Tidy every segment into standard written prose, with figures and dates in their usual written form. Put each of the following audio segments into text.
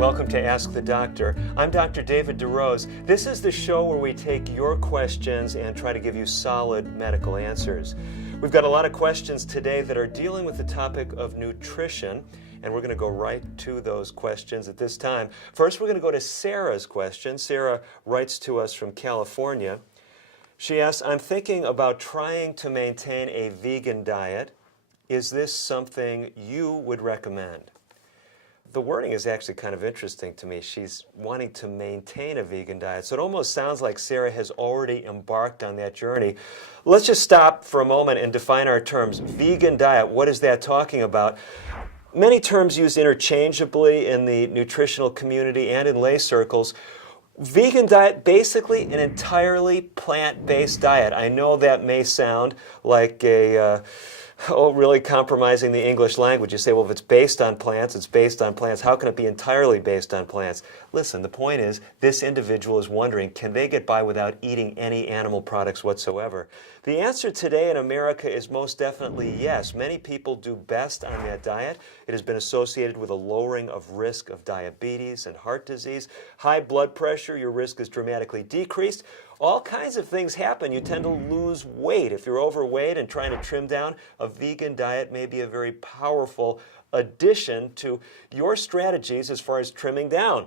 Welcome to Ask the Doctor. I'm Dr. David DeRose. This is the show where we take your questions and try to give you solid medical answers. We've got a lot of questions today that are dealing with the topic of nutrition, and we're going to go right to those questions at this time. First, we're going to go to Sarah's question. Sarah writes to us from California. She asks, I'm thinking about trying to maintain a vegan diet. Is this something you would recommend? The wording is actually kind of interesting to me. She's wanting to maintain a vegan diet. So it almost sounds like Sarah has already embarked on that journey. Let's just stop for a moment and define our terms. Vegan diet, what is that talking about? Many terms used interchangeably in the nutritional community and in lay circles. Vegan diet, basically an entirely plant-based diet. I know that may sound like really compromising the English language. You say, well, if it's based on plants, it's based on plants. How can it be entirely based on plants? Listen, the point is, this individual is wondering, can they get by without eating any animal products whatsoever? The answer today in America is most definitely yes. Many people do best on that diet. It has been associated with a lowering of risk of diabetes and heart disease. High blood pressure, your risk is dramatically decreased. All kinds of things happen. You tend to lose weight. If you're overweight and trying to trim down, a vegan diet may be a very powerful addition to your strategies as far as trimming down.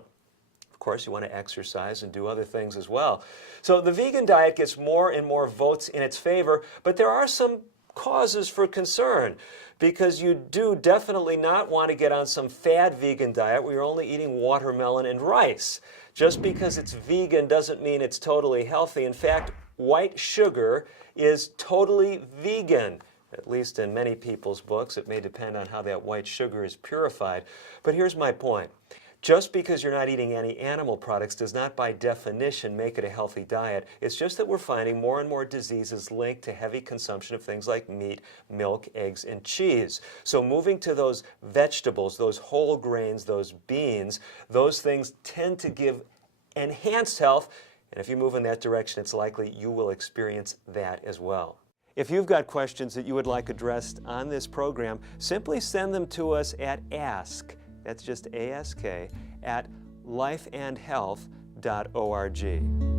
Of course, you want to exercise and do other things as well. So the vegan diet gets more and more votes in its favor, but there are some causes for concern, because you do definitely not want to get on some fad vegan diet where you're only eating watermelon and rice. Just because it's vegan doesn't mean it's totally healthy. In fact, white sugar is totally vegan, at least in many people's books. It may depend on how that white sugar is purified. But here's my point. Just because you're not eating any animal products does not by definition make it a healthy diet. It's just that we're finding more and more diseases linked to heavy consumption of things like meat, milk, eggs, and cheese. So moving to those vegetables, those whole grains, those beans, those things tend to give enhanced health. And if you move in that direction, it's likely you will experience that as well. If you've got questions that you would like addressed on this program, simply send them to us at ask. That's just ASK, at lifeandhealth.org.